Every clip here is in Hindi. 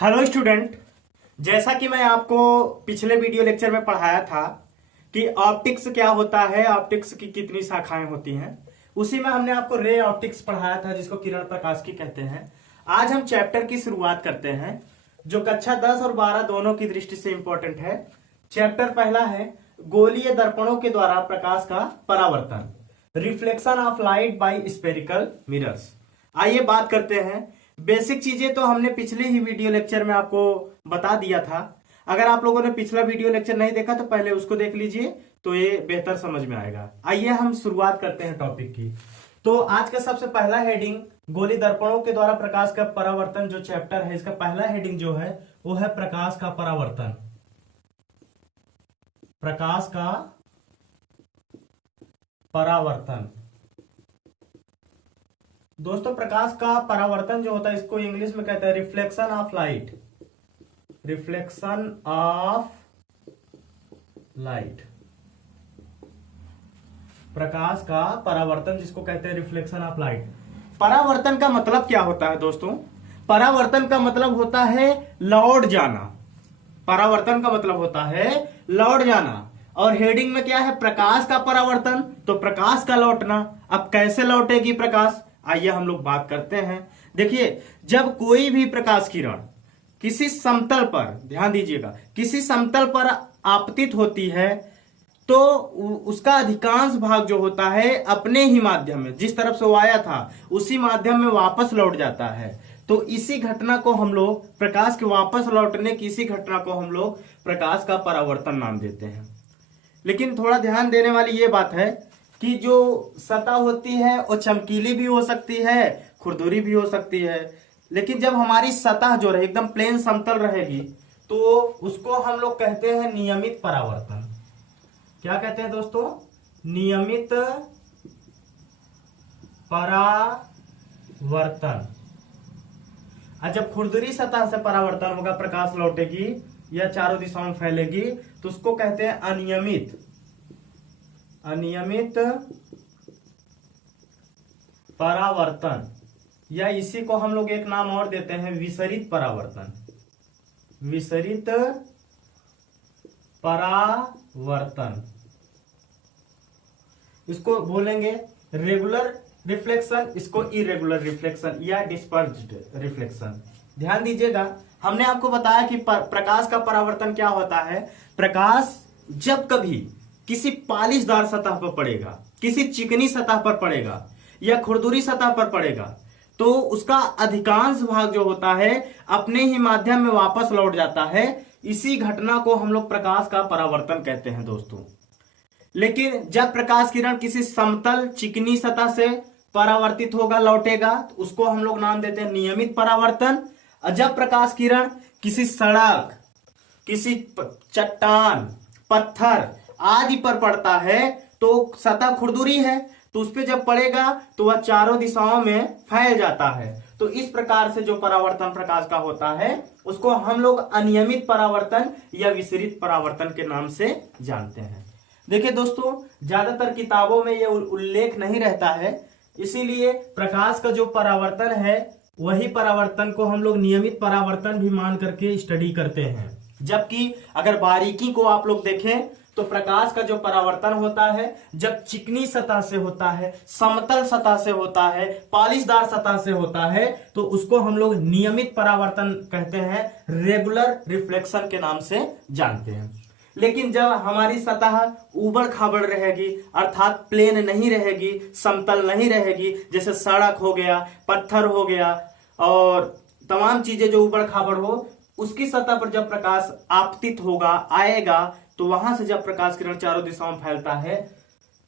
Hello student. जैसा कि मैं आपको पिछले वीडियो लेक्चर में पढ़ाया था कि ऑप्टिक्स क्या होता है, ऑप्टिक्स की कितनी शाखाएं होती हैं, उसी में हमने आपको रे ऑप्टिक्स पढ़ाया था जिसको किरण प्रकाश की कहते हैं। आज हम चैप्टर की शुरुआत करते हैं जो कक्षा 10 और 12 दोनों की दृष्टि से इंपॉर्टेंट है। चैप्टर पहला है गोलीय दर्पणों के द्वारा प्रकाश का परावर्तन, reflection of light by spherical mirrors. आइए बात करते हैं। बेसिक चीजें तो हमने पिछले ही वीडियो लेक्चर में आपको बता दिया था। अगर आप लोगों ने पिछला वीडियो लेक्चर नहीं देखा तो पहले उसको देख लीजिए, तो ये बेहतर समझ में आएगा। आइए हम शुरुआत करते हैं टॉपिक की। तो आज का सबसे पहला हेडिंग गोली दर्पणों के द्वारा प्रकाश का परावर्तन, जो चैप्टर है इसका पहला हेडिंग जो है वो है प्रकाश का परावर्तन। प्रकाश का परावर्तन। दोस्तों, प्रकाश का परावर्तन जो होता है इसको इंग्लिश में कहते हैं reflection of light. Reflection of light, प्रकाश का परावर्तन जिसको कहते हैं रिफ्लेक्शन ऑफ लाइट। परावर्तन का मतलब क्या होता है दोस्तों? परावर्तन का मतलब होता है लौट जाना। परावर्तन का मतलब होता है लौट जाना। और हेडिंग में क्या है? प्रकाश का परावर्तन, तो प्रकाश का लौटना। अब कैसे लौटेगी प्रकाश, आइए हम लोग बात करते हैं। देखिए, जब कोई भी प्रकाश किरण किसी समतल पर, ध्यान दीजिएगा, किसी समतल पर आपतित होती है तो उसका अधिकांश भाग जो होता है अपने ही माध्यम में, जिस तरफ से वो आया था उसी माध्यम में वापस लौट जाता है। तो इसी घटना को हम लोग, प्रकाश के वापस लौटने की इसी घटना को हम लोग प्रकाश का परावर्तन नाम देते हैं। लेकिन थोड़ा ध्यान देने वाली ये बात है कि जो सतह होती है वो चमकीली भी हो सकती है, खुरदुरी भी हो सकती है। लेकिन जब हमारी सतह जो रहे एकदम प्लेन समतल रहेगी तो उसको हम लोग कहते हैं नियमित परावर्तन। क्या कहते हैं दोस्तों? नियमित परावर्तन। और जब खुरदुरी सतह से परावर्तन होगा, प्रकाश लौटेगी या चारों दिशाओं में फैलेगी, तो उसको कहते हैं अनियमित परावर्तन। या इसी को हम लोग एक नाम और देते हैं विसरित परावर्तन। विसरित परावर्तन, इसको बोलेंगे रेगुलर रिफ्लेक्शन, इसको इरेगुलर रिफ्लेक्शन या डिस्पर्स्ड रिफ्लेक्शन। ध्यान दीजिएगा, हमने आपको बताया कि प्रकाश का परावर्तन क्या होता है। प्रकाश जब कभी किसी पालिशदार सतह पर पड़ेगा, किसी चिकनी सतह पर पड़ेगा या खुरदुरी सतह पर पड़ेगा, तो उसका अधिकांश भाग जो होता है अपने ही माध्यम में वापस लौट जाता है। इसी घटना को हम लोग प्रकाश का परावर्तन कहते हैं दोस्तों। लेकिन जब प्रकाश किरण किसी समतल चिकनी सतह से परावर्तित होगा, लौटेगा, तो उसको हम लोग नाम देते हैं नियमित परावर्तन। और जब प्रकाश किरण किसी सड़क, किसी चट्टान, पत्थर आदि पर पड़ता है तो सतह खुरदुरी है, तो उस पर जब पड़ेगा तो वह चारों दिशाओं में फैल जाता है। तो इस प्रकार से जो परावर्तन प्रकाश का होता है उसको हम लोग अनियमित परावर्तन या विसरित परावर्तन के नाम से जानते हैं। देखिए दोस्तों, ज्यादातर किताबों में यह उल्लेख नहीं रहता है, इसीलिए प्रकाश का जो परावर्तन है वही परावर्तन को हम लोग नियमित परावर्तन भी मान करके स्टडी करते हैं। जबकि अगर बारीकी को आप लोग देखें तो प्रकाश का जो परावर्तन होता है जब चिकनी सतह से होता है, समतल सतह से होता है, पालिशदार सतह से होता है, तो उसको हम लोग नियमित परावर्तन कहते हैं, रेगुलर रिफ्लेक्शन के नाम से जानते हैं। लेकिन जब हमारी सतह उबड़ खाबड़ रहेगी, अर्थात प्लेन नहीं रहेगी, समतल नहीं रहेगी, जैसे सड़क हो गया, पत्थर हो गया और तमाम चीजें जो उबड़ खाबड़ हो, उसकी सतह पर जब प्रकाश आपतित होगा, आएगा, तो वहां से जब प्रकाश किरण चारों दिशाओं में फैलता है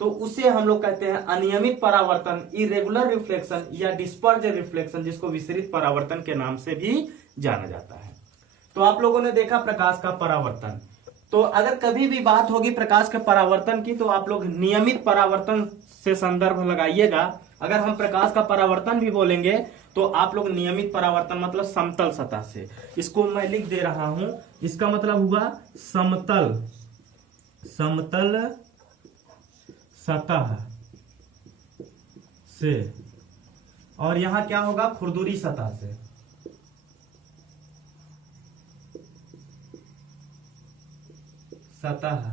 तो उसे हम लोग कहते हैं अनियमित परावर्तन, इरेगुलर रिफ्लेक्शन या डिस्पर्ज रिफ्लेक्शन, जिसको विसरित परावर्तन के नाम से भी जाना जाता है। तो आप लोगों ने देखा प्रकाश का परावर्तन। तो अगर कभी भी बात होगी प्रकाश के परावर्तन की तो आप लोग नियमित परावर्तन से संदर्भ लगाइएगा। अगर हम प्रकाश का परावर्तन भी बोलेंगे तो आप लोग नियमित परावर्तन मतलब समतल सतह से, इसको मैं लिख दे रहा हूं, इसका मतलब हुआ समतल सतह से, और यहां क्या होगा? खुरदुरी सतह से। सतह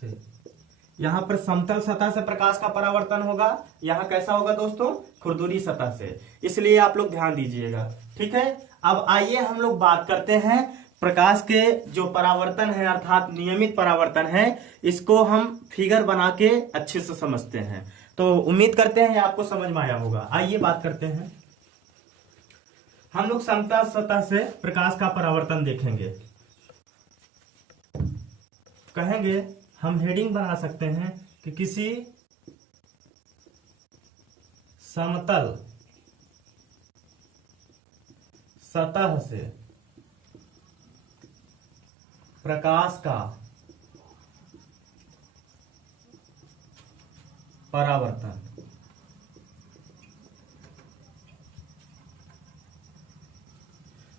से। यहां पर समतल सतह से प्रकाश का परावर्तन होगा, यहां कैसा होगा दोस्तों, खुरदुरी सतह से, इसलिए आप लोग ध्यान दीजिएगा। ठीक है, अब आइए हम लोग बात करते हैं प्रकाश के जो परावर्तन है अर्थात नियमित परावर्तन है, इसको हम फिगर बना के अच्छे से समझते हैं। तो उम्मीद करते हैं आपको समझ में आया होगा। आइए बात करते हैं, हम लोग समतल सतह से प्रकाश का परावर्तन देखेंगे। कहेंगे, हम हेडिंग बना सकते हैं कि किसी समतल सतह से प्रकाश का परावर्तन।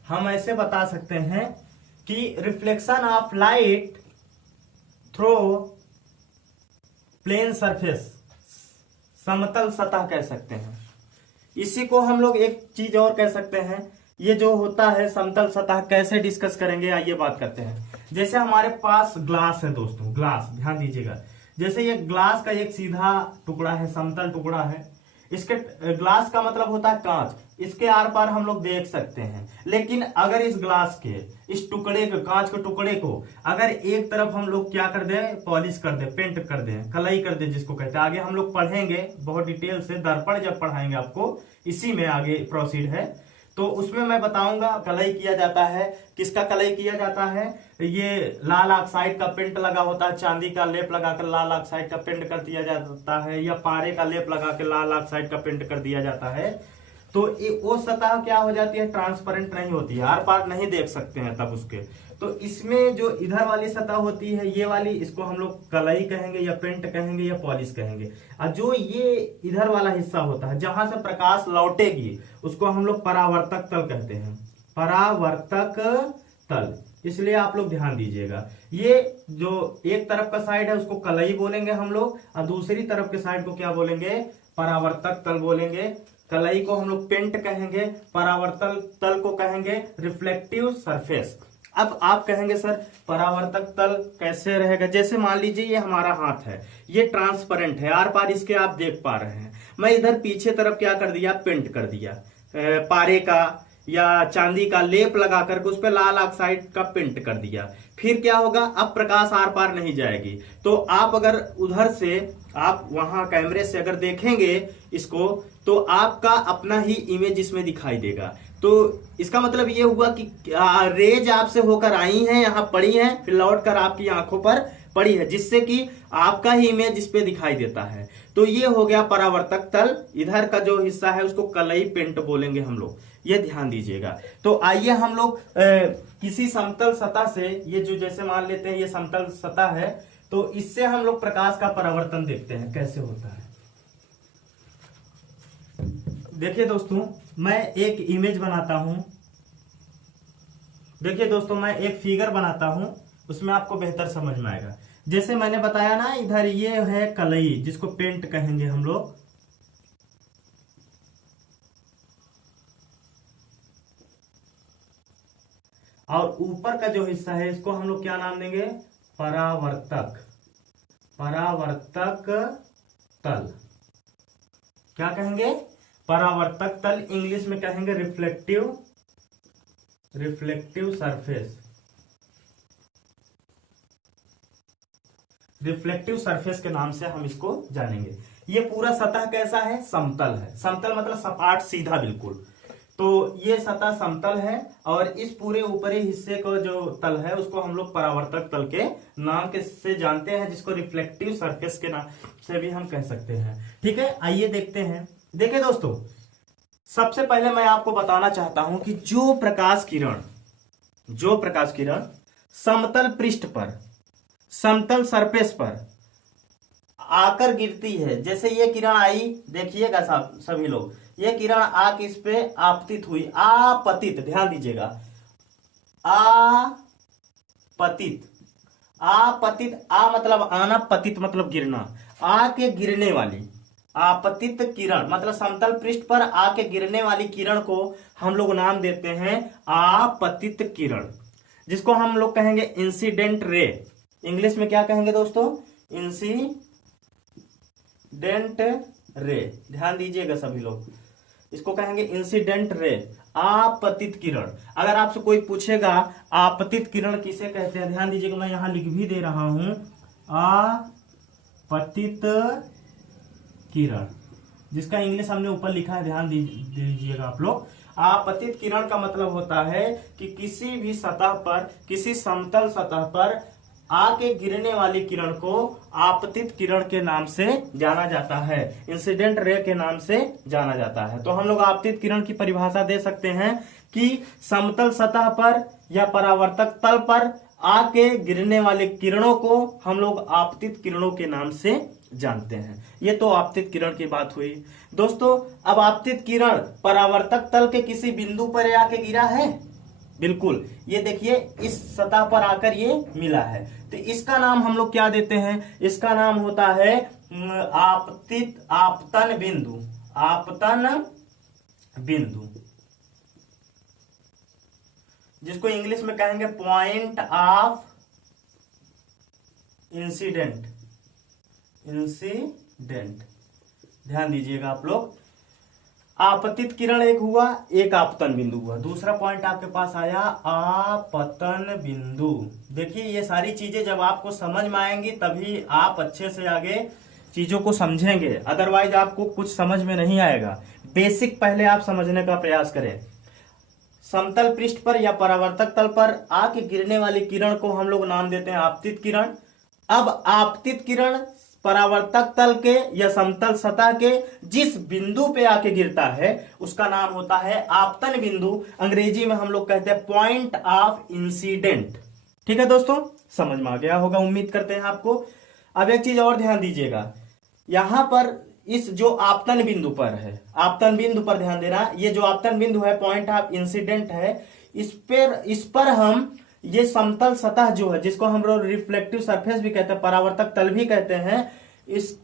हम ऐसे बता सकते हैं कि reflection of light through plane surface, समतल सतह कह सकते हैं। इसी को हम लोग एक चीज और कह सकते हैं, ये जो होता है समतल सतह कैसे डिस्कस करेंगे, आइए बात करते हैं। जैसे हमारे पास ग्लास है दोस्तों, ग्लास ध्यान दीजिएगा, जैसे ये ग्लास का एक सीधा टुकड़ा है, समतल टुकड़ा है, इसके ग्लास का मतलब होता है कांच, इसके आर पार हम लोग देख सकते हैं। लेकिन अगर इस ग्लास के इस टुकड़े के, कांच के टुकड़े को अगर एक तरफ हम लोग क्या कर दें, पॉलिश कर दें, पेंट कर दें, कलई कर दें जिसको कहते हैं, आगे हम लोग पढ़ेंगे बहुत डिटेल से, दर्पण जब पढ़ाएंगे आपको, इसी में आगे प्रोसीड है, तो उसमें मैं बताऊंगा कलई किया जाता है। किसका कलई किया जाता है, ये लाल ऑक्साइड का पेंट लगा होता है, चांदी का लेप लगाकर लाल ऑक्साइड का पेंट कर दिया जाता है, या पारे का लेप लगा के लाल ऑक्साइड का पेंट कर दिया जाता है। तो वो सतह क्या हो जाती है, ट्रांसपेरेंट नहीं होती है, आर पार नहीं देख सकते हैं तब उसके। तो इसमें जो इधर वाली सतह होती है, ये वाली, इसको हम लोग कलई कहेंगे या पेंट कहेंगे या पॉलिश कहेंगे। और जो ये इधर वाला हिस्सा होता है जहां से प्रकाश लौटेगी, उसको हम लोग परावर्तक तल कहते हैं, परावर्तक तल। इसलिए आप लोग ध्यान दीजिएगा, ये जो एक तरफ का साइड है उसको कलई बोलेंगे हम लोग, और दूसरी तरफ के साइड को क्या बोलेंगे, परावर्तक तल बोलेंगे। कलई को हम लोग पेंट कहेंगे, परावर्तक तल को कहेंगे रिफ्लेक्टिव सरफेस। अब आप कहेंगे सर परावर्तक तल कैसे रहेगा, जैसे मान लीजिए ये हमारा हाथ है, ये ट्रांसपेरेंट है, आर पार इसके आप देख पा रहे हैं, मैं इधर पीछे तरफ क्या कर दिया, पेंट कर दिया, पारे का या चांदी का लेप लगा करके उस पर लाल ऑक्साइड का पेंट कर दिया। फिर क्या होगा, अब प्रकाश आर पार नहीं जाएगी। तो आप अगर उधर से आप वहां कैमरे से अगर देखेंगे इसको, तो आपका अपना ही इमेज इसमें दिखाई देगा। तो इसका मतलब ये हुआ कि रेज आपसे होकर आई हैं, यहाँ पड़ी हैं, फिर लौट कर आपकी आंखों पर पड़ी है, जिससे कि आपका ही इमेज इस पे दिखाई देता है। तो ये हो गया परावर्तक तल। इधर का जो हिस्सा है उसको कलई पेंट बोलेंगे हम लोग, ये ध्यान दीजिएगा। तो आइए हम लोग किसी समतल सतह से, ये जो जैसे मान लेते हैं ये समतल सतह है, तो इससे हम लोग प्रकाश का परावर्तन देखते हैं कैसे होता है। देखिए दोस्तों, मैं एक इमेज बनाता हूं, देखिए दोस्तों मैं एक फिगर बनाता हूं, उसमें आपको बेहतर समझ में आएगा। जैसे मैंने बताया ना, इधर ये है कलई जिसको पेंट कहेंगे हम लोग, और ऊपर का जो हिस्सा है इसको हम लोग क्या नाम देंगे, परावर्तक, परावर्तक तल। क्या कहेंगे, परावर्तक तल। इंग्लिश में कहेंगे reflective, reflective surface, reflective surface के नाम से हम इसको जानेंगे। ये पूरा सतह कैसा है, समतल है। समतल मतलब सपाट सीधा बिल्कुल। तो ये सतह समतल है, और इस पूरे ऊपरी हिस्से को जो तल है उसको हम लोग परावर्तक तल के नाम के से जानते हैं, जिसको रिफ्लेक्टिव सरफेस के नाम से भी हम कह सकते हैं। ठीक है, आइए देखते हैं। देखिए दोस्तों, सबसे पहले मैं आपको बताना चाहता हूं कि जो प्रकाश किरण समतल पृष्ठ पर, समतल सरफेस पर आकर गिरती है, जैसे ये किरण आई, देखिएगा सभी लोग, ये किरण आके इस पे आपतित हुई, आपतित, ध्यान दीजिएगा, आपतित, आपतित, आ मतलब आना, पतित मतलब गिरना, आके गिरने वाली, आपतित किरण मतलब समतल पृष्ठ पर आके गिरने वाली किरण को हम लोग नाम देते हैं आपतित किरण। जिसको हम लोग कहेंगे इंसिडेंट रे। इंग्लिश में क्या कहेंगे दोस्तों? Incident ray. ध्यान दीजिएगा सभी लोग, इसको कहेंगे इंसिडेंट रे, आपतित किरण। अगर आपसे कोई पूछेगा आपतित किरण किसे कहते हैं, ध्यान दीजिएगा, मैं यहां लिख भी दे रहा हूं, आपतित किरण, जिसका इंग्लिश हमने ऊपर लिखा है, ध्यान दीजिएगा आप लोग। आपतित किरण का मतलब होता है कि किसी भी सतह पर, किसी समतल सतह पर आके गिरने वाली किरण को आपतित किरण के नाम से जाना जाता है, इंसिडेंट रे के नाम से जाना जाता है। तो हम लोग आपतित किरण की परिभाषा दे सकते हैं कि समतल सतह पर या परावर्तक तल पर आके गिरने वाले किरणों को हम लोग आपतित किरणों के नाम से जानते हैं। ये तो आपतित किरण की बात हुई दोस्तों। अब आपतित किरण परावर्तक तल के किसी बिंदु पर आके गिरा है, बिल्कुल, ये देखिए इस सतह पर आकर ये मिला है, तो इसका नाम हम लोग क्या देते हैं? इसका नाम होता है आपतन बिंदु। आपतन बिंदु, जिसको इंग्लिश में कहेंगे पॉइंट ऑफ इंसिडेंट। इंसिडेंट, ध्यान दीजिएगा आप लोग। आपतित किरण एक हुआ, एक आपतन बिंदु हुआ, दूसरा पॉइंट आपके पास आया आपतन बिंदु। देखिए ये सारी चीजें जब आपको समझ में आएंगी तभी आप अच्छे से आगे चीजों को समझेंगे, अदरवाइज आपको कुछ समझ में नहीं आएगा। बेसिक पहले आप समझने का प्रयास करें। समतल पृष्ठ पर या परावर्तक तल पर आके गिरने वाली किरण को हम लोग नाम देते हैं आपतित किरण। अब आपतित किरण परावर्तक तल के या समतल सतह के जिस बिंदु पे आके गिरता है उसका नाम होता है आपतन बिंदु। अंग्रेजी में हम लोग कहते हैं पॉइंट ऑफ इंसिडेंट। ठीक है दोस्तों, समझ में आ गया होगा, उम्मीद करते हैं आपको। अब एक चीज और ध्यान दीजिएगा, यहां पर इस जो आपतन बिंदु पर है, आपतन बिंदु पर ध्यान देना, ये जो आपतन बिंदु है पॉइंट ऑफ इंसिडेंट है, इस पर हम ये समतल सतह जो है, जिसको हम लोग रिफ्लेक्टिव सरफेस भी कहते हैं, परावर्तक तल भी कहते हैं, इस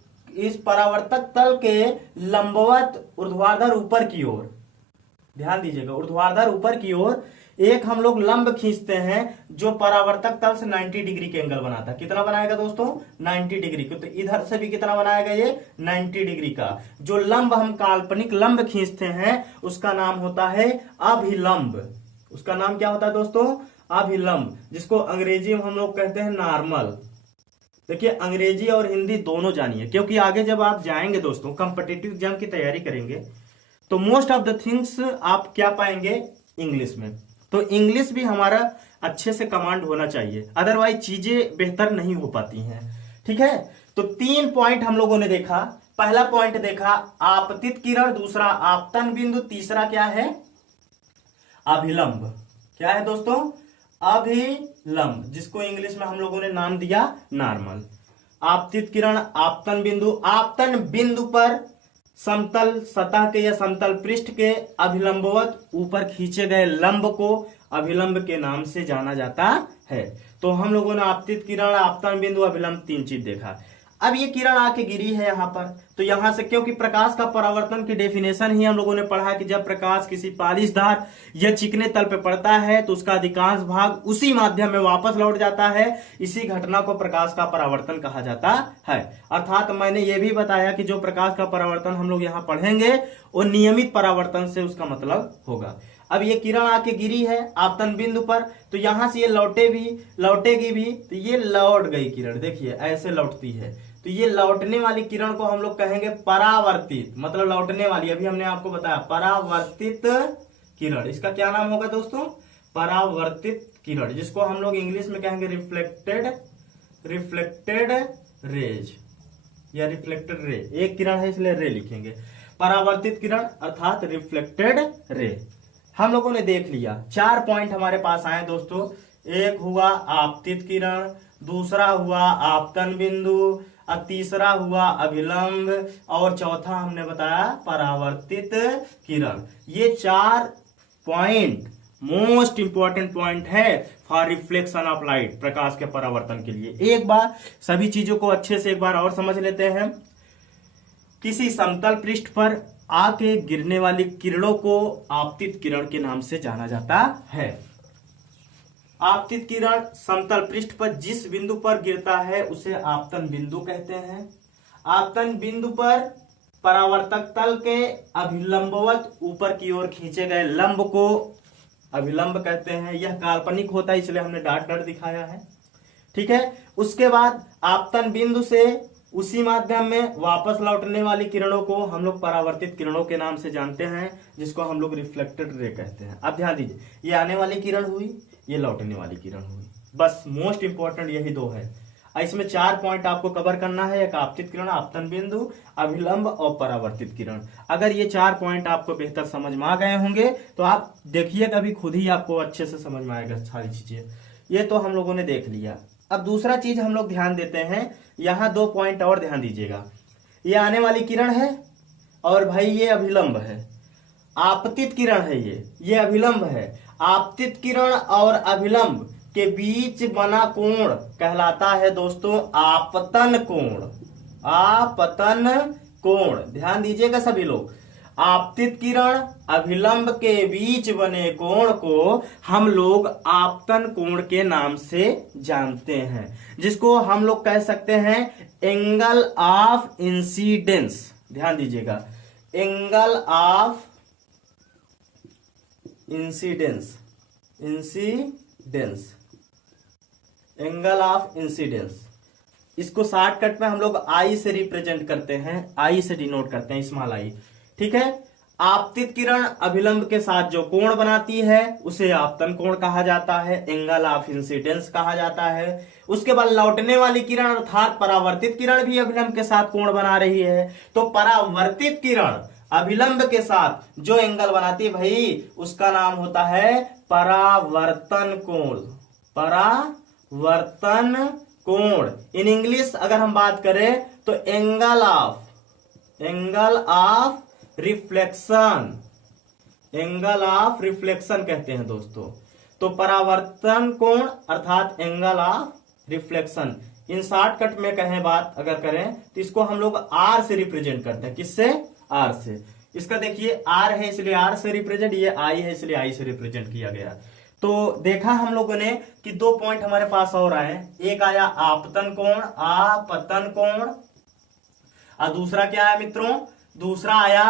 परावर्तक तल के लंबवत ऊर्ध्वाधर ऊपर की ओर, ध्यान दीजिएगा, ऊर्ध्वाधर ऊपर की ओर एक हम लोग लंब खींचते हैं जो परावर्तक तल से 90 डिग्री के एंगल बनाता है। कितना बनाएगा दोस्तों? 90 डिग्री का। तो इधर से भी कितना बनाएगा? ये 90 डिग्री का। जो लंब हम काल्पनिक लंब खींचते हैं उसका नाम होता है अभिलंब। उसका नाम क्या होता है दोस्तों? अभिलंब, जिसको अंग्रेजी में हम लोग कहते हैं नॉर्मल। देखिए अंग्रेजी और हिंदी दोनों जानिए, क्योंकि आगे जब आप जाएंगे दोस्तों कॉम्पिटिटिव एग्जाम की तैयारी करेंगे तो मोस्ट ऑफ द थिंग्स आप क्या पाएंगे? इंग्लिश में। तो इंग्लिश भी हमारा अच्छे से कमांड होना चाहिए, अदरवाइज चीजें बेहतर नहीं हो पाती हैं। ठीक है, तो 3 पॉइंट हम लोगों ने देखा। पहला पॉइंट देखा आपतित किरण, दूसरा आपतन बिंदु, तीसरा क्या है? अभिलंब। क्या है दोस्तों? अभिलंब, जिसको इंग्लिश में हम लोगों ने नाम दिया नॉर्मल। आपतित किरण, आपतन बिंदु, आपतन बिंदु पर समतल सतह के या समतल पृष्ठ के अभिलंबवत ऊपर खींचे गए लंब को अभिलंब के नाम से जाना जाता है। तो हम लोगों ने आपतित किरण, आपतन बिंदु, अभिलंब 3 चीज देखा। अब ये किरण आके गिरी है यहाँ पर, तो यहां से, क्योंकि प्रकाश का परावर्तन की डेफिनेशन ही हम लोगों ने पढ़ा कि जब प्रकाश किसी पालिशदार या चिकने तल पे पड़ता है तो उसका अधिकांश भाग उसी माध्यम में वापस लौट जाता है। इसी घटना को प्रकाश का परावर्तन कहा जाता है। अर्थात मैंने ये भी बताया कि जो प्रकाश का परावर्तन हम लोग यहाँ पढ़ेंगे वो नियमित परावर्तन से उसका मतलब होगा। अब ये किरण आके गिरी है आपतन बिंदु पर, तो यहां से ये लौटेगी भी, तो ये लौट गई किरण। देखिए ऐसे लौटती है, तो ये लौटने वाली किरण को हम लोग कहेंगे परावर्तित, मतलब लौटने वाली। अभी हमने आपको बताया परावर्तित किरण, इसका क्या नाम होगा दोस्तों? परावर्तित किरण, जिसको हम लोग इंग्लिश में कहेंगे रिफ्लेक्टेड रेज या रिफ्लेक्टेड रे। एक किरण है इसलिए रे लिखेंगे। परावर्तित किरण अर्थात रिफ्लेक्टेड रे। हम लोगों ने देख लिया, 4 पॉइंट हमारे पास आए दोस्तों। एक हुआ आपतित किरण, दूसरा हुआ आपतन बिंदु, और तीसरा हुआ अभिलंब, और चौथा हमने बताया परावर्तित किरण। ये 4 पॉइंट मोस्ट इंपॉर्टेंट पॉइंट है फॉर रिफ्लेक्शन ऑफ लाइट, प्रकाश के परावर्तन के लिए। एक बार सभी चीजों को अच्छे से एक बार और समझ लेते हैं। किसी समतल पृष्ठ पर आके गिरने वाली किरणों को आपतित किरण के नाम से जाना जाता है। आपतित किरण समतल पृष्ठ पर जिस बिंदु पर गिरता है उसे आपतन बिंदु कहते हैं। आपतन बिंदु पर परावर्तक तल के अभिलंबवत ऊपर की ओर खींचे गए लंब को अभिलंब कहते हैं। यह काल्पनिक होता है, इसलिए हमने डॉट डॉट दिखाया है। ठीक है। उसके बाद आपतन बिंदु से उसी माध्यम में वापस लौटने वाली किरणों को हम लोग परावर्तित किरणों के नाम से जानते हैं, जिसको हम लोग रिफ्लेक्टेड रे कहते हैं। अब ध्यान दीजिए, ये आने वाली किरण हुई, ये लौटने वाली किरण हुई। बस मोस्ट इंपॉर्टेंट यही दो है। इसमें 4 पॉइंट आपको कवर करना है, एक आपतित किरण, आपतन बिंदु, अभिलंब और परावर्तित किरण। अगर ये 4 पॉइंट आपको बेहतर समझ में आ गए होंगे तो आप देखिए कभी खुद ही आपको अच्छे से समझ में आएगा सारी चीजें। ये तो हम लोगों ने देख लिया। अब दूसरा चीज हम लोग ध्यान देते हैं, यहां 2 पॉइंट और ध्यान दीजिएगा। ये आने वाली किरण है और भाई ये अभिलंब है। आपतित किरण है, ये अभिलंब है। आपतित किरण और अभिलंब के बीच बना कोण कहलाता है दोस्तों आपतन कोण। आपतन कोण, ध्यान दीजिएगा सभी लोग। आपतित किरण अभिलंब के बीच बने कोण को हम लोग आपतन कोण के नाम से जानते हैं, जिसको हम लोग कह सकते हैं एंगल ऑफ इंसिडेंस। ध्यान दीजिएगा, angle of incidence, incidence, angle of incidence. इसको शॉर्टकट में हम लोग आई से रिप्रेजेंट करते हैं, आई से डिनोट करते हैं, स्मॉल आई। ठीक है। आपतित किरण अभिलंब के साथ जो कोण बनाती है उसे आपतन कोण कहा जाता है, एंगल ऑफ इंसिडेंस कहा जाता है। उसके बाद लौटने वाली किरण अर्थात परावर्तित किरण भी अभिलंब के साथ कोण बना रही है, तो परावर्तित किरण अभिलंब के साथ जो एंगल बनाती है भाई उसका नाम होता है परावर्तन कोण। परावर्तन कोण इन इंग्लिश अगर हम बात करें तो angle of reflection, angle of reflection कहते हैं दोस्तों। तो परावर्तन कोण अर्थात angle of reflection. In shortcut में कहें बात अगर करें तो इसको हम लोग आर से रिप्रेजेंट करते हैं। किससे? आर से। इसका देखिए आर है इसलिए आर से रिप्रेजेंट, ये आई है इसलिए आई से रिप्रेजेंट किया गया। तो देखा हम लोगों ने कि 2 पॉइंट हमारे पास और आए। एक आया आपतन कोण, आपतन कोण, और दूसरा क्या है मित्रों? दूसरा आया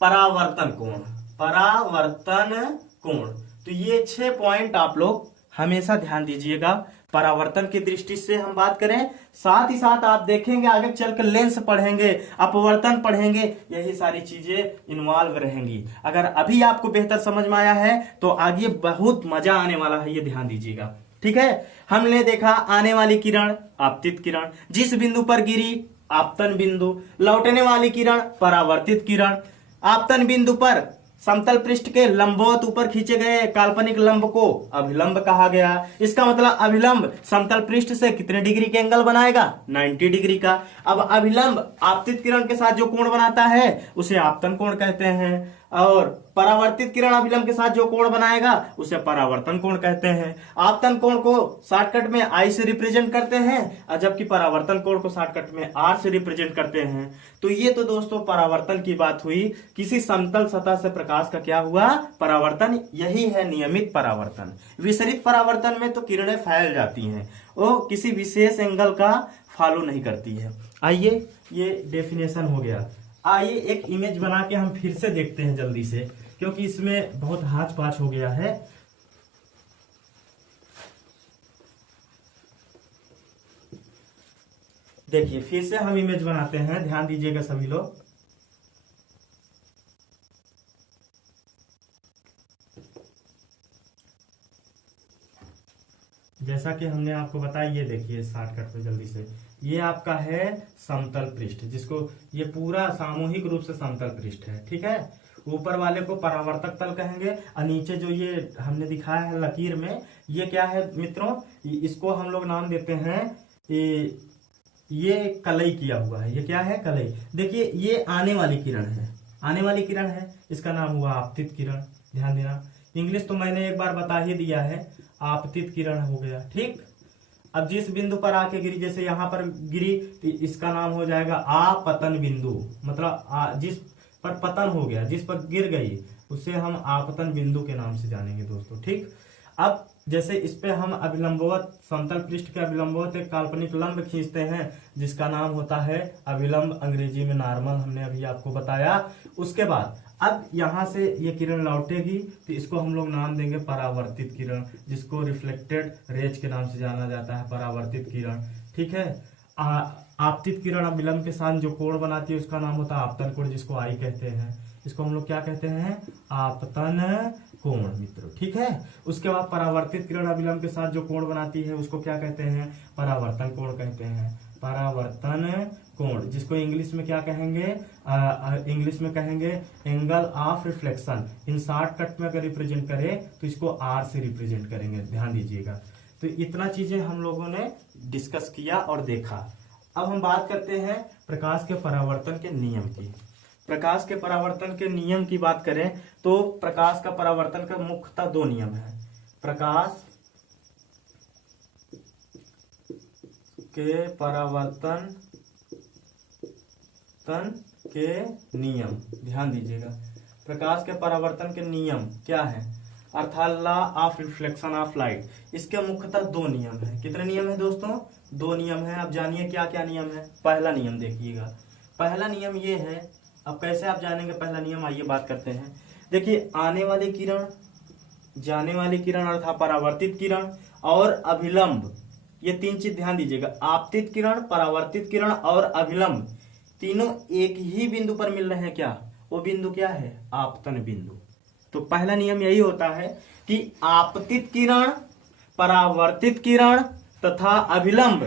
परावर्तन कोण, परावर्तन कोण। तो ये 6 पॉइंट आप लोग हमेशा ध्यान दीजिएगा। परावर्तन की दृष्टि से हम बात करें, साथ ही साथ आप देखेंगे आगे चलकर लेंस पढ़ेंगे, अपवर्तन पढ़ेंगे, यही सारी चीजें इन्वॉल्व रहेंगी। अगर अभी आपको बेहतर समझ में आया है तो आगे बहुत मजा आने वाला है, ये ध्यान दीजिएगा। ठीक है। हमने देखा आने वाली किरण आपतित किरण, जिस बिंदु पर गिरी आपतन बिंदु, लौटने वाली किरण परावर्तित किरण। आपतन बिंदु पर समतल पृष्ठ के लंबवत ऊपर खींचे गए काल्पनिक लंब को अभिलंब कहा गया। इसका मतलब अभिलंब समतल पृष्ठ से कितने डिग्री के एंगल बनाएगा? 90 डिग्री का। अब अभिलंब आपतित किरण के साथ जो कोण बनाता है उसे आपतन कोण कहते हैं, और परावर्तित किरण अभिलंब के साथ जो कोण बनाएगा उसे परावर्तन कोण कहते हैं। आपतन कोण को शॉर्टकट में आई से रिप्रेजेंट करते हैं, और जबकि परावर्तन कोण को शॉर्टकट में आर से रिप्रेजेंट करते हैं। तो ये तो दोस्तों परावर्तन की बात हुई। किसी समतल सतह से प्रकाश का क्या हुआ? परावर्तन। यही है नियमित परावर्तन। विसरित परावर्तन में तो किरणें फैल जाती हैं, वो किसी विशेष एंगल का फॉलो नहीं करती है। आइए, ये डेफिनेशन हो गया। आइए एक इमेज बना के हम फिर से देखते हैं जल्दी से, क्योंकि इसमें बहुत हाच पाच हो गया है। देखिए फिर से हम इमेज बनाते हैं, ध्यान दीजिएगा सभी लोग। जैसा कि हमने आपको बताया, ये देखिए शॉर्टकट पे जल्दी से, ये आपका है समतल पृष्ठ, जिसको ये पूरा सामूहिक रूप से समतल पृष्ठ है। ठीक है। ऊपर वाले को परावर्तक तल कहेंगे, और नीचे जो ये हमने दिखाया है लकीर में, ये क्या है मित्रों? इसको हम लोग नाम देते हैं, ये कलई किया हुआ है। ये क्या है? कलई। देखिए ये आने वाली किरण है, आने वाली किरण है, इसका नाम हुआ आपतित किरण। ध्यान देना, इंग्लिश तो मैंने एक बार बता ही दिया है, आपतित किरण हो गया। ठीक। अब जिस बिंदु पर आके गिरी, जैसे यहां पर गिरी, तो इसका नाम हो जाएगा आपतन बिंदु। मतलब जिस पर पतन हो गया, जिस पर गिर गई, उसे हम आपतन बिंदु के नाम से जानेंगे दोस्तों। ठीक। अब जैसे इस पे हम अभिलंबवत समतल पृष्ठ के अभिलंबवत एक काल्पनिक लंब खींचते हैं जिसका नाम होता है अभिलंब, अंग्रेजी में नॉर्मल, हमने अभी आपको बताया। उसके बाद अब यहां से ये किरण लौटेगी तो इसको हम लोग नाम देंगे परावर्तित किरण, जिसको रिफ्लेक्टेड रेज के नाम से जाना जाता है, परावर्तित किरण। ठीक है। आपतित किरण अभिलंब के साथ जो कोण बनाती है उसका नाम होता है आपतन कोण, जिसको आई कहते हैं। इसको हम लोग क्या कहते हैं? आपतन कोण मित्रों। ठीक है। उसके बाद परावर्तित किरण अभिलंब के साथ जो कोण बनाती है उसको क्या कहते हैं? परावर्तन कोण कहते हैं, परावर्तन कोण, जिसको इंग्लिश में क्या कहेंगे? इंग्लिश में कहेंगे angle of reflection. In shortcut में अगर रिप्रेजेंट करें तो इसको आर से रिप्रेजेंट करेंगे, ध्यान दीजिएगा। तो इतना चीजें हम लोगों ने डिस्कस किया और देखा। अब हम बात करते हैं प्रकाश के परावर्तन के नियम की। प्रकाश के परावर्तन के नियम की बात करें तो प्रकाश का परावर्तन का मुख्यतः दो नियम है। प्रकाश के परावर्तन के नियम, ध्यान दीजिएगा। प्रकाश के परावर्तन के नियम क्या है? अर्थात law of reflection of light. इसके मुख्यतः दो नियम है। कितने नियम है दोस्तों? दो नियम है। अब जानिए क्या क्या नियम है। पहला नियम देखिएगा, पहला नियम ये है। अब कैसे आप जानेंगे पहला नियम? आइए बात करते हैं। देखिए, आने वाली किरण, जाने वाली किरण अर्थात परावर्तित किरण और अभिलंब, ये तीन चीज ध्यान दीजिएगा। आपतित किरण, परावर्तित किरण और अभिलंब तीनों एक ही बिंदु पर मिल रहे हैं। क्या वो बिंदु क्या है? आपतन बिंदु। तो पहला नियम यही होता है कि आपतित किरण, परावर्तित किरण तथा अभिलंब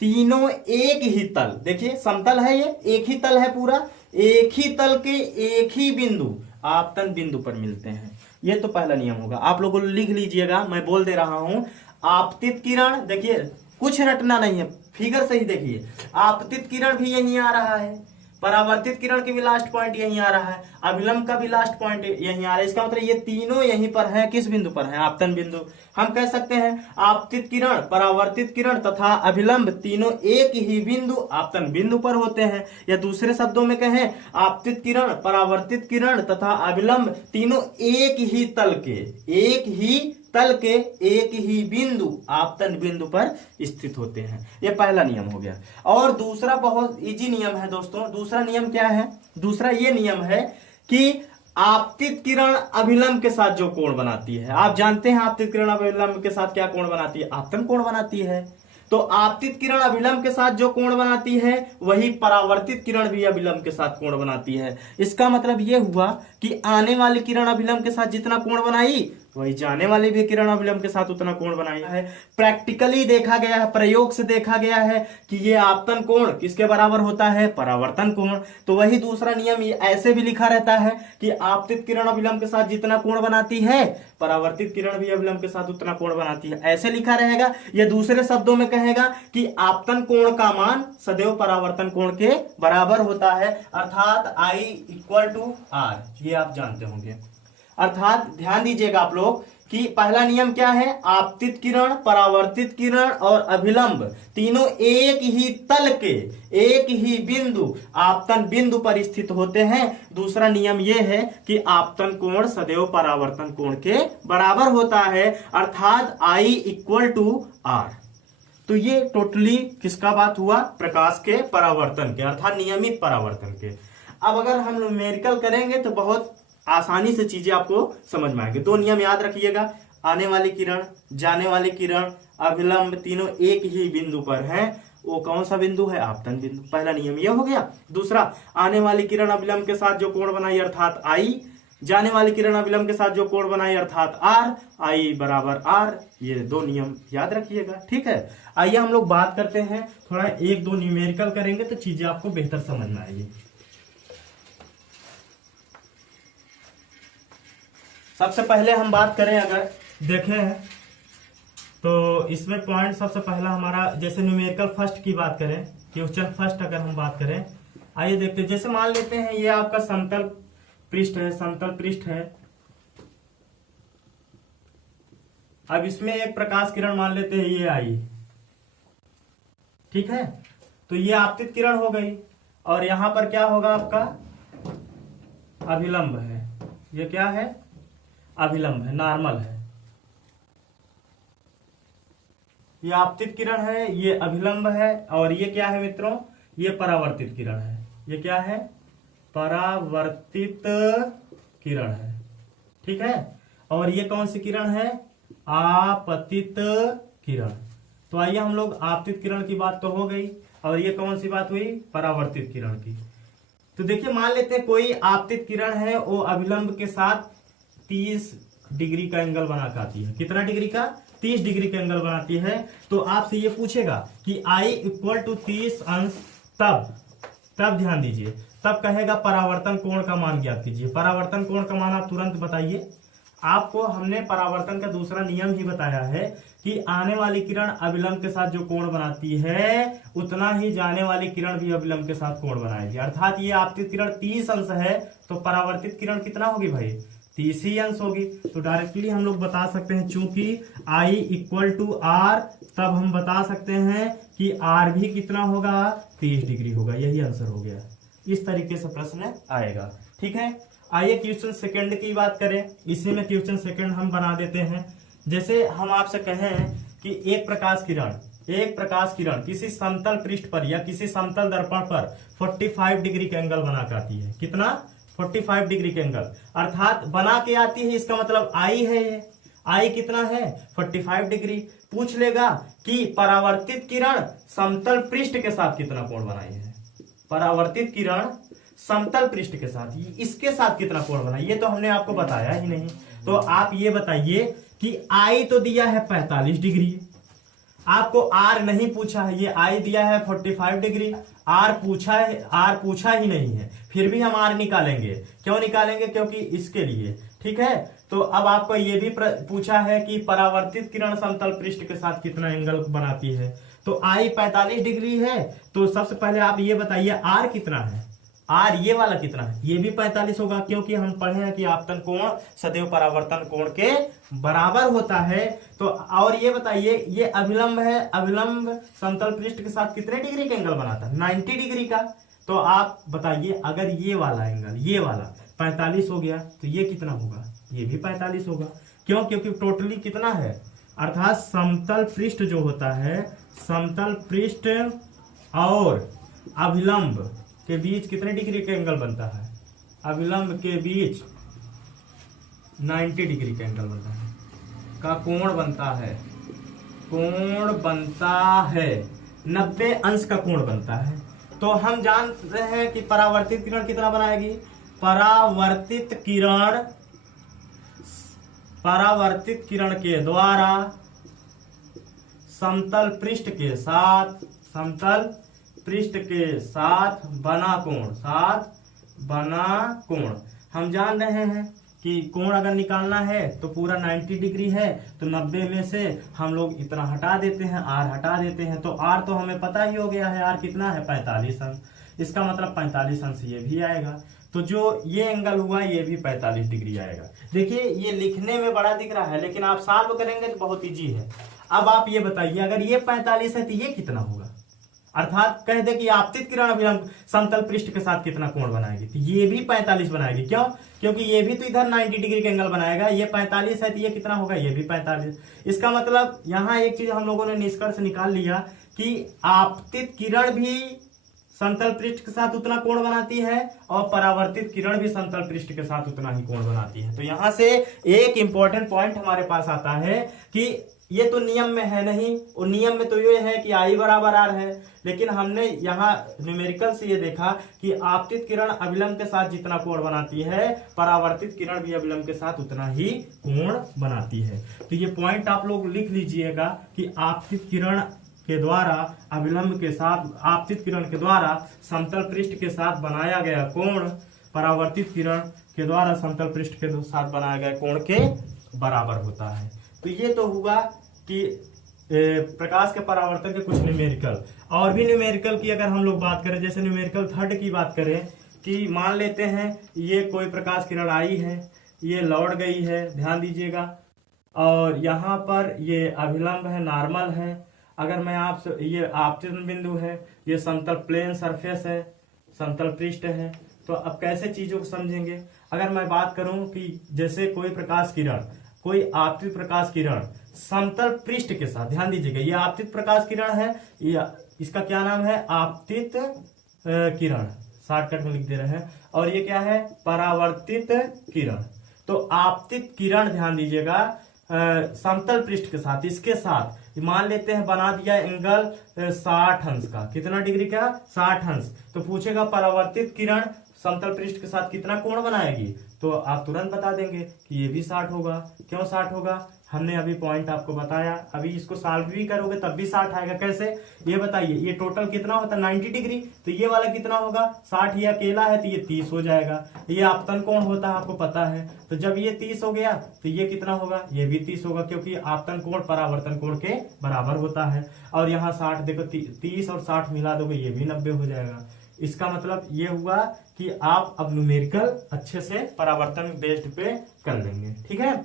तीनों एक ही तल, देखिए समतल है, ये एक ही तल है, पूरा एक ही तल के एक ही बिंदु आपतन बिंदु पर मिलते हैं। ये तो पहला नियम होगा। आप लोगों को लिख लीजिएगा, मैं बोल दे रहा हूं। आपतित किरण, देखिए कुछ रटना नहीं है, फिगर से ही देखिए। आपतित किरण भी यहीं आ रहा है, परावर्तित किरण की भी लास्ट पॉइंट यहीं आ रहा है, अभिलंब का भी लास्ट पॉइंट यहीं आ रहा है। इसका मतलब ये तीनों यहीं पर हैं। किस बिंदु पर हैं? आपतन बिंदु। हम कह सकते हैं आपतित किरण, परावर्तित किरण तथा अभिलंब तीनों एक ही बिंदु आपतन बिंदु पर होते हैं। या दूसरे शब्दों में कहें, आपतित किरण, परावर्तित किरण तथा अभिलंब तीनों एक ही तल के एक ही बिंदु आपतन बिंदु पर स्थित होते हैं। यह पहला नियम हो गया। और दूसरा बहुत इजी नियम है दोस्तों। दूसरा नियम क्या है? दूसरा ये नियम है कि आपतित किरण अभिलंब के साथ जो कोण बनाती है, आप जानते हैं आपतित किरण अभिलंब के साथ क्या कोण बनाती है? आपतन कोण बनाती है। तो आपतित किरण अभिलंब के साथ जो कोण बनाती है वही परावर्तित किरण भी अभिलंब के साथ कोण बनाती है। इसका मतलब यह हुआ कि आने वाली किरण अभिलंब के साथ जितना कोण बनाई वही जाने वाली भी किरण अभिलंब के साथ उतना कोण बनाया है। प्रैक्टिकली देखा गया है, प्रयोग से देखा गया है कि ये आपतन कोण किसके बराबर होता है? परावर्तन कोण। तो वही दूसरा नियम ऐसे भी लिखा रहता है कि आपतित किरण अभिलंब के साथ जितना कोण बनाती है परावर्तित किरण भी अभिलंब के साथ उतना कोण बनाती है, ऐसे लिखा रहेगा। यह दूसरे शब्दों में कहेगा कि आपतन कोण का मान सदैव परावर्तन कोण के बराबर होता है, अर्थात I = R। ये आप जानते होंगे। अर्थात ध्यान दीजिएगा आप लोग कि पहला नियम क्या है? आपतित किरण, परावर्तित किरण और अभिलंब तीनों एक ही तल के एक ही बिंदु आपतन बिंदु पर स्थित होते हैं। दूसरा नियम यह है कि आपतन कोण सदैव परावर्तन कोण के बराबर होता है, अर्थात I = R। तो ये टोटली किसका बात हुआ? प्रकाश के परावर्तन के, अर्थात नियमित परावर्तन के। अब अगर हम न्यूमेरिकल करेंगे तो बहुत आसानी से चीजें आपको समझ में आएंगे। दो नियम याद रखिएगा, आने वाली किरण, जाने वाली किरण, अभिलंब तीनों एक ही बिंदु पर हैं। वो कौन सा बिंदु है? आपतन बिंदु। पहला नियम यह हो गया। दूसरा, आने वाली किरण अभिलंब के साथ जो कोण बनाई अर्थात I, जाने वाली किरण अभिलंब के साथ जो कोण बनाई अर्थात R, I = R। ये दो नियम याद रखिएगा, ठीक है। आइए हम लोग बात करते हैं, थोड़ा एक दो न्यूमेरिकल करेंगे तो चीजें आपको बेहतर समझ में आएगी। सबसे पहले हम बात करें, अगर देखें तो इसमें पॉइंट सबसे पहला हमारा, जैसे न्यूमेरिकल फर्स्ट की बात करें, क्वेश्चन फर्स्ट अगर हम बात करें, आइए देखते हैं। जैसे मान लेते हैं ये आपका समतल पृष्ठ है, समतल पृष्ठ है। अब इसमें एक प्रकाश किरण मान लेते हैं, ये आई, ठीक है। तो ये आपतित किरण हो गई और यहां पर क्या होगा? आपका अभिलंब है। ये क्या है? अभिलंब है, नॉर्मल है। ये आपतित किरण है, ये अभिलंब है, और ये क्या है मित्रों, ये परावर्तित किरण है। ये क्या है, परावर्तित किरण है, ठीक है। और ये कौन सी किरण है, आपतित किरण। तो आइए हम लोग आपतित किरण की बात तो हो गई, और ये कौन सी बात हुई, परावर्तित किरण की। तो देखिए मान लेते हैं कोई आपतित किरण है, वो अभिलंब के साथ 30 डिग्री का एंगल बना के आती है। कितना डिग्री का, 30 डिग्री का एंगल बनाती है। तो आपसे ये पूछेगा कि आई इक्वल टू 30 अंश, तब ध्यान दीजिए, तब कहेगा परावर्तन कोण का मान ज्ञात कीजिए। परावर्तन कोण का मान आप तुरंत बताइए। आपको हमने परावर्तन का दूसरा नियम ही बताया है कि आने वाली किरण अभिलंब के साथ जो कोण बनाती है, उतना ही जाने वाली किरण भी अभिलंब के साथ कोण बनाएगी। अर्थात ये आपतित किरण 30 अंश है, तो परावर्तित किरण कितना होगी भाई, 30 ही अंश होगी। तो डायरेक्टली हम लोग बता सकते हैं, चूंकि I इक्वल टू आर, तब हम बता सकते हैं कि R भी कितना होगा, 30 डिग्री होगा। यही आंसर हो गया। इस तरीके से प्रश्न आएगा, ठीक है। आइए क्वेश्चन सेकंड की बात करें। इसी में क्वेश्चन सेकंड हम बना देते हैं। जैसे हम आपसे कहें कि एक प्रकाश किरण किसी समतल पृष्ठ पर या किसी समतल दर्पण पर 45 डिग्री का एंगल बना के आती है। कितना, 45 डिग्री का एंगल, अर्थात बना के आती है, इसका मतलब आई है। ये आई कितना है, 45 डिग्री। पूछ लेगा कि परावर्तित किरण समतल पृष्ठ के साथ कितना कोण बनाई है। परावर्तित किरण समतल पृष्ठ के साथ, इसके साथ कितना कोण बनाई, ये तो हमने आपको बताया ही नहीं। तो आप ये बताइए कि आई तो दिया है 45 डिग्री, आपको आर नहीं पूछा है। ये आई दिया है 45 डिग्री, आर पूछा ही नहीं है, फिर भी हम आर निकालेंगे। क्यों निकालेंगे, क्योंकि इसके लिए, ठीक है। तो अब आपको ये भी पूछा है कि परावर्तित किरण समतल पृष्ठ के साथ कितना एंगल बनाती है। तो आई 45 डिग्री है, तो सबसे पहले आप ये बताइए आर कितना है। आर ये वाला कितना है, ये भी 45 होगा, क्योंकि हम पढ़े हैं कि आपतन कोण सदैव परावर्तन कोण के बराबर होता है। तो और ये बताइए, ये अभिलंब है, अभिलंब समतल पृष्ठ के साथ कितने डिग्री का एंगल बनाता है, 90 डिग्री का। तो आप बताइए, अगर ये वाला एंगल, ये वाला 45 हो गया, तो ये कितना होगा, ये भी 45 होगा। क्यों, क्योंकि टोटली कितना है, अर्थात समतल पृष्ठ जो होता है, समतल पृष्ठ और अभिलंब के बीच कितने डिग्री का एंगल बनता है, अभिलंब के बीच 90 डिग्री का एंगल बनता है, का कोण बनता है, कोण बनता है 90 अंश का कोण बनता है। तो हम जान रहे हैं कि परावर्तित किरण कितना बनाएगी, परावर्तित किरण के द्वारा समतल पृष्ठ के साथ बना कोण, हम जान रहे हैं कि कोण अगर निकालना है तो पूरा 90 डिग्री है, तो 90 में से हम लोग इतना हटा देते हैं, आर हटा देते हैं। तो आर तो हमें पता ही हो गया है, आर कितना है, 45 अंश। इसका मतलब 45 अंश ये भी आएगा। तो जो ये एंगल हुआ, ये भी 45 डिग्री आएगा। देखिए ये लिखने में बड़ा दिख रहा है, लेकिन आप सॉल्व करेंगे तो बहुत इजी है। अब आप ये बताइए, अगर ये 45 है तो ये कितना होगा, अर्थात कह दे कि आपतित किरण अभिलंब समतल पृष्ठ के साथ कितना कोण बनाएगी, तो ये भी 45 बनाएगी। क्यों, क्योंकि ये भी तो इधर 90 डिग्री का एंगल बनाएगा। ये 45 है तो ये कितना होगा, ये भी 45। इसका मतलब यहाँ एक चीज हम लोगों ने निष्कर्ष निकाल लिया कि आपतित किरण भी समतल पृष्ठ के साथ उतना कोण बनाती है, और परावर्तित किरण भी समतल पृष्ठ के साथ उतना ही कोण बनाती है। तो यहां से एक इंपॉर्टेंट पॉइंट हमारे पास आता है कि ये तो नियम में है नहीं, और नियम में तो ये है कि आई बराबर आर है, लेकिन हमने यहाँ न्यूमेरिकल से ये देखा कि आपतित किरण अभिलंब के साथ जितना कोण बनाती है, परावर्तित किरण भी अभिलंब के साथ उतना ही कोण बनाती है। तो ये पॉइंट आप लोग लिख लीजिएगा कि आपतित किरण के द्वारा अभिलंब के साथ, आपतित किरण के द्वारा समतल पृष्ठ के साथ बनाया गया कोण परावर्तित किरण के द्वारा समतल पृष्ठ के साथ बनाया गया कोण के बराबर होता है। तो ये तो हुआ कि प्रकाश के परावर्तन के कुछ न्यूमेरिकल। और भी न्यूमेरिकल की अगर हम लोग बात करें, जैसे न्यूमेरिकल थर्ड की बात करें कि मान लेते हैं ये कोई प्रकाश किरण आई है, ये लौट गई है, ध्यान दीजिएगा, और यहाँ पर ये अभिलंब है, नॉर्मल है। अगर मैं आपसे, ये आपतित बिंदु है, ये समतल प्लेन सरफेस है, समतल पृष्ठ है। तो अब कैसे चीजों को समझेंगे, अगर मैं बात करूं कि जैसे कोई प्रकाश किरण कोई आपतित प्रकाश किरण समतल पृष्ठ के साथ, ध्यान दीजिएगा ये आपतित प्रकाश किरण है, ये इसका क्या नाम है, आपतित किरण, शॉर्टकट में लिख दे रहे हैं। और ये क्या है, परावर्तित किरण। तो आपतित किरण ध्यान दीजिएगा समतल पृष्ठ के साथ, इसके साथ मान लेते हैं बना दिया एंगल 60 अंश का, कितना डिग्री का, 60 अंश। तो पूछेगा परावर्तित किरण समतल पृष्ठ के साथ कितना कोण बनाएगी, तो आप तुरंत बता देंगे कि ये भी 60 होगा। क्यों 60 होगा, हमने अभी पॉइंट आपको बताया। अभी इसको सॉल्व भी करोगे तब भी 60 आएगा। कैसे, ये बताइए, ये टोटल कितना होता है 90 डिग्री, तो ये वाला कितना होगा 60, ये अकेला है तो ये 30 हो जाएगा। ये आपतन कोण होता है आपको पता है, तो जब ये 30 हो गया तो ये कितना होगा, ये भी 30 होगा, क्योंकि आपतन कोण परावर्तन कोण के बराबर होता है। और यहाँ 60 देखो, 30 और 60 मिला दोगे ये भी 90 हो जाएगा। इसका मतलब ये हुआ कि आप अब न्यूमेरिकल अच्छे से परावर्तन बेस्ड पे कर लेंगे। ठीक है,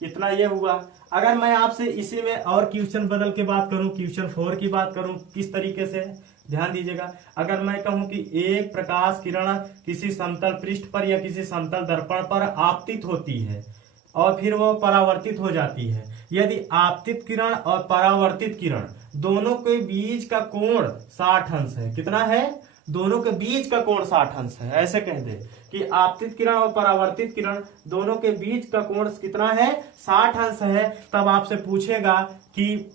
इतना ये हुआ। अगर मैं आपसे इसी में और क्वेश्चन बदल के बात करूं, क्वेश्चन 4 की बात करूं, किस तरीके से, ध्यान दीजिएगा। अगर मैं कहूं कि एक प्रकाश किरण किसी समतल पृष्ठ पर या किसी समतल दर्पण पर आपतित होती है और फिर वो परावर्तित हो जाती है, यदि आपतित किरण और परावर्तित किरण दोनों के बीच का कोण 60 अंश है, कितना है, दोनों के बीच का कोण 60 अंश है, ऐसे कह दे कि आपतित किरण और परावर्तित किरण दोनों के बीच का कोण कितना है, 60 अंश है। तब आपसे पूछेगा कि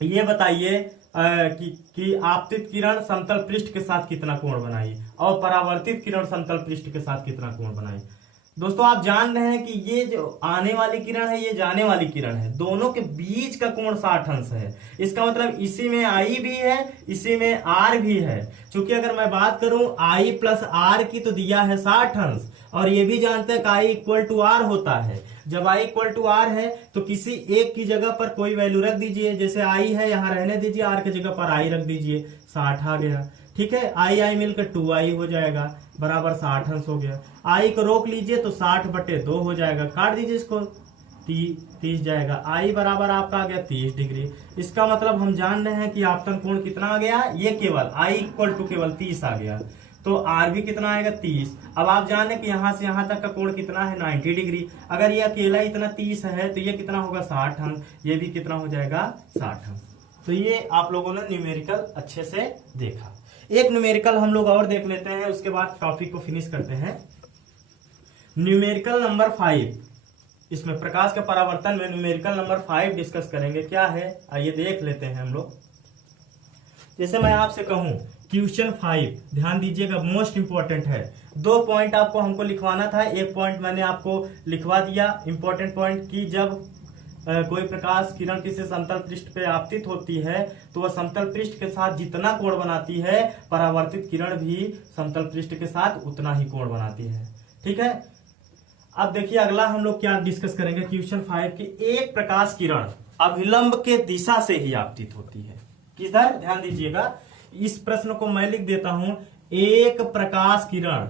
ये बताइए कि आपतित किरण समतल पृष्ठ के साथ कितना कोण बनाई और परावर्तित किरण समतल पृष्ठ के साथ कितना कोण बनाई। दोस्तों आप जान रहे हैं कि ये जो आने वाली किरण है ये जाने वाली किरण है, दोनों के बीच का कोण 60 अंश है। इसका मतलब इसी में आई भी है, इसी में आर भी है। क्योंकि अगर मैं बात करूं आई प्लस आर की तो दिया है 60 अंश, और ये भी जानते हैं कि आई इक्वल टू आर होता है। जब आई इक्वल टू आर है तो किसी एक की जगह पर कोई वैल्यू रख दीजिए, जैसे आई है यहाँ रहने दीजिए, आर की जगह पर आई रख दीजिए, 60 आ गया। ठीक है, आई आई मिलकर 2i हो जाएगा, बराबर 60 अंश हो गया। आई को रोक लीजिए तो 60/2 हो जाएगा, काट दीजिए इसको, 30 जाएगा। आई बराबर आपका आ गया 30 डिग्री। इसका मतलब हम जान रहे हैं कि आपतन कोण कितना आ गया, ये केवल आई इक्वल टू केवल 30 आ गया, तो आर भी कितना आएगा 30। अब आप जाने कि यहाँ से यहाँ तक का कोण कितना है 90 डिग्री। अगर ये अकेला इतना 30 है तो ये कितना होगा 60 अंश, ये भी कितना हो जाएगा 60 अंश। तो ये आप लोगों ने न्यूमेरिकल अच्छे से देखा। एक न्यूमेरिकल हम लोग और देख लेते हैं, उसके बाद टॉपिक को फिनिश करते हैं। न्यूमेरिकल नंबर 5, इसमें प्रकाश के परावर्तन में न्यूमेरिकल नंबर 5 डिस्कस करेंगे। क्या है आइए देख लेते हैं हम लोग। जैसे मैं आपसे कहूं क्वेश्चन 5, ध्यान दीजिएगा, मोस्ट इंपॉर्टेंट है। 2 पॉइंट आपको हमको लिखवाना था, एक पॉइंट मैंने आपको लिखवा दिया इंपॉर्टेंट पॉइंट की जब कोई प्रकाश किरण किसी समतल पृष्ठ पे आपतित होती है तो वह समतल पृष्ठ के साथ जितना कोण बनाती है, परावर्तित किरण भी समतल पृष्ठ के साथ उतना ही कोण बनाती है। ठीक है, अब देखिए अगला हम लोग क्या डिस्कस करेंगे क्वेश्चन 5 की। एक प्रकाश किरण अभिलंब के दिशा से ही आपतित होती है, किधर, ध्यान दीजिएगा। इस प्रश्न को मैं लिख देता हूं, एक प्रकाश किरण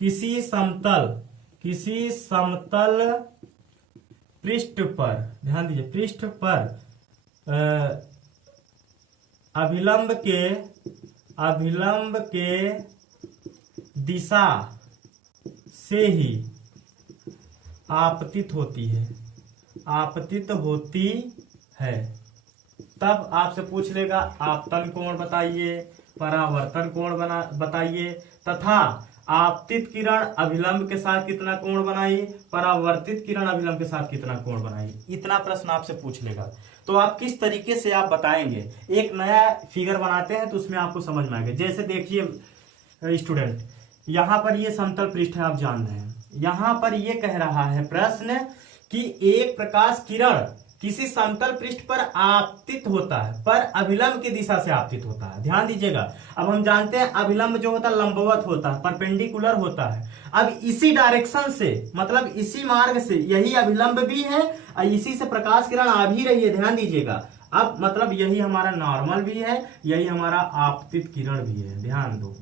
किसी समतल पृष्ठ पर, ध्यान दीजिए, पृष्ठ पर अभिलंब के दिशा से ही आपतित होती है। तब आपसे पूछ लेगा आपतन कोण बताइए, परावर्तन कोण बताइए, तथा आपतित किरण अभिलंब के साथ कितना कोण बनाई, परावर्तित किरण अभिलंब के साथ कितना कोण बनाई। इतना प्रश्न आपसे पूछ लेगा तो आप किस तरीके से आप बताएंगे। एक नया फिगर बनाते हैं तो उसमें आपको समझ में आएगा। जैसे देखिए स्टूडेंट, यहां पर ये समतल पृष्ठ है, आप जान रहे हैं। यहां पर ये कह रहा है प्रश्न कि एक प्रकाश किरण किसी समतल पृष्ठ पर आपतित होता है, पर अभिलंब की दिशा से आपतित होता है। ध्यान दीजिएगा, अब हम जानते हैं अभिलंब जो होता है लंबवत होता है, परपेंडिकुलर होता है। अब इसी डायरेक्शन से, मतलब इसी मार्ग से, यही अभिलंब भी है और इसी से प्रकाश किरण आ भी रही है, ध्यान दीजिएगा। अब मतलब यही हमारा नॉर्मल भी है, यही हमारा आपतित किरण भी है, ध्यान दो,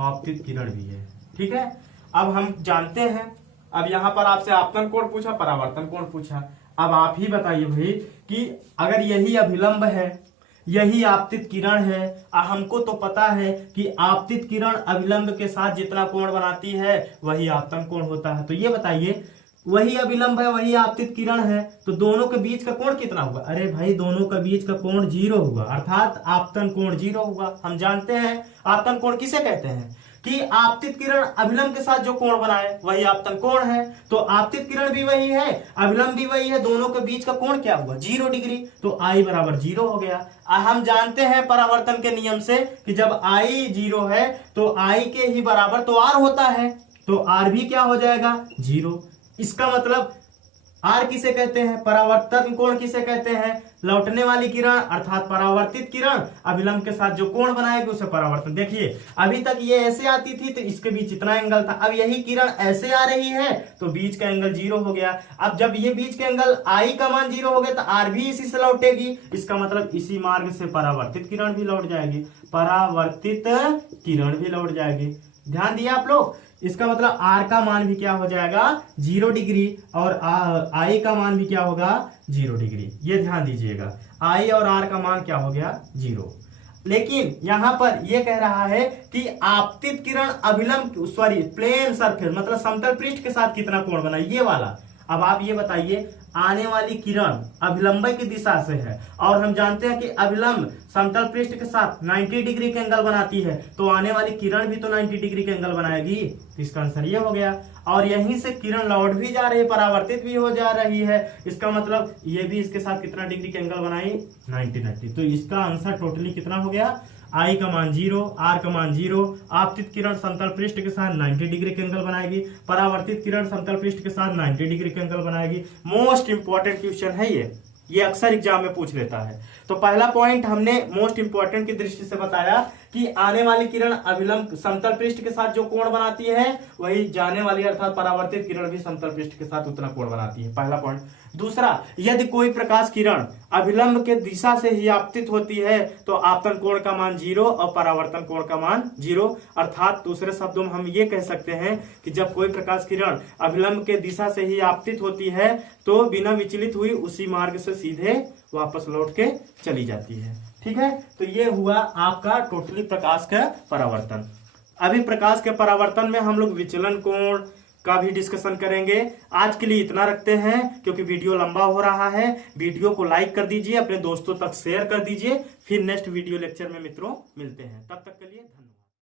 आपतित किरण भी है। ठीक है, अब हम जानते हैं, अब यहां पर आपसे आपतन कोण पूछा, परावर्तन कोण पूछा। अब आप ही बताइए भाई कि अगर यही अभिलंब है, यही आपतित किरण है, हमको तो पता है कि आपतित किरण अभिलंब के साथ जितना कोण बनाती है वही आपतन कोण होता है। तो ये बताइए वही अभिलंब है, वही आपतित किरण है, तो दोनों के बीच का कोण कितना हुआ? अरे भाई दोनों के बीच का कोण 0 हुआ, अर्थात आपतन कोण 0 हुआ। हम जानते हैं आपतन कोण किसे कहते हैं कि आपतित किरण अभिलंब के साथ जो कोण बनाए वही आपतन कोण है। तो आपतित किरण भी वही है, अभिलंब भी वही है, दोनों के बीच का कोण क्या हुआ? 0 डिग्री। तो I बराबर 0 हो गया। हम जानते हैं परावर्तन के नियम से कि जब I 0 है तो I के ही बराबर तो R होता है, तो R भी क्या हो जाएगा? 0। इसका मतलब R किसे कहते हैं? परावर्तन कोण किसे कहते हैं? लौटने वाली किरण अर्थात परावर्तित किरण अभिलंब के साथ जो कोण बनाएगी उसे परावर्तन। देखिए अभी तक ये ऐसे आती थी तो इसके बीच इतना एंगल था, अब यही किरण ऐसे आ रही है तो बीच का एंगल 0 हो गया। अब जब ये बीच का एंगल I का मान 0 हो गया तो R भी इसी से लौटेगी, इसका मतलब इसी मार्ग से परावर्तित किरण भी लौट जाएगी, परावर्तित किरण भी लौट जाएगी। ध्यान दिया आप लोग? इसका मतलब R का मान भी क्या हो जाएगा? 0 डिग्री, और I का मान भी क्या होगा? 0 डिग्री। ये ध्यान दीजिएगा, I और R का मान क्या हो गया? 0। लेकिन यहां पर यह कह रहा है कि आपतित किरण अभिलंब प्लेन सरफेस मतलब समतल पृष्ठ के साथ कितना कोण बना, ये वाला। अब आप ये बताइए, आने वाली किरण अभिलंब की दिशा से है और हम जानते हैं कि अभिलंब समतल पृष्ठ के साथ 90 डिग्री के एंगल बनाती है, तो आने वाली किरण भी तो 90 डिग्री के एंगल बनाएगी। तो इसका आंसर ये हो गया। और यहीं से किरण लौट भी जा रही है, परावर्तित भी हो जा रही है, इसका मतलब ये भी इसके साथ कितना डिग्री के एंगल बनाई? 90। तो इसका आंसर टोटली कितना हो गया? I का मान 0, R का मान 0। आपतित किरण समतल पृष्ठ के साथ 90 डिग्री के एंगल बनाएगी, परावर्तित किरण समतल पृष्ठ के साथ 90 डिग्री के एंगल बनाएगी। मोस्ट इंपॉर्टेंट क्वेश्चन है ये अक्सर एग्जाम में पूछ लेता है। तो पहला पॉइंट हमने मोस्ट इंपॉर्टेंट की दृष्टि से बताया कि आने वाली किरण अभिलंब समतल पृष्ठ के साथ जो कोण बनाती है वही जाने वाली अर्थात परावर्तित किरण भी समतल पृष्ठ के साथ उतना कोण बनाती है, पहला पॉइंट। दूसरा, यदि कोई प्रकाश किरण अभिलंब के दिशा से ही आपतित होती है तो आपतन कोण का मान 0 और परावर्तन कोण का मान 0, अर्थात दूसरे शब्दों में हम ये कह सकते हैं कि जब कोई प्रकाश किरण अभिलंब के दिशा से ही आपतित होती है तो बिना विचलित हुई उसी मार्ग से सीधे वापस लौट के चली जाती है। ठीक है, तो ये हुआ आपका टोटली प्रकाश का परावर्तन। अभी प्रकाश के परावर्तन में हम लोग विचलन कोण का भी डिस्कशन करेंगे। आज के लिए इतना रखते हैं क्योंकि वीडियो लंबा हो रहा है। वीडियो को लाइक कर दीजिए, अपने दोस्तों तक शेयर कर दीजिए। फिर नेक्स्ट वीडियो लेक्चर में मित्रों मिलते हैं, तब तक के लिए धन्यवाद।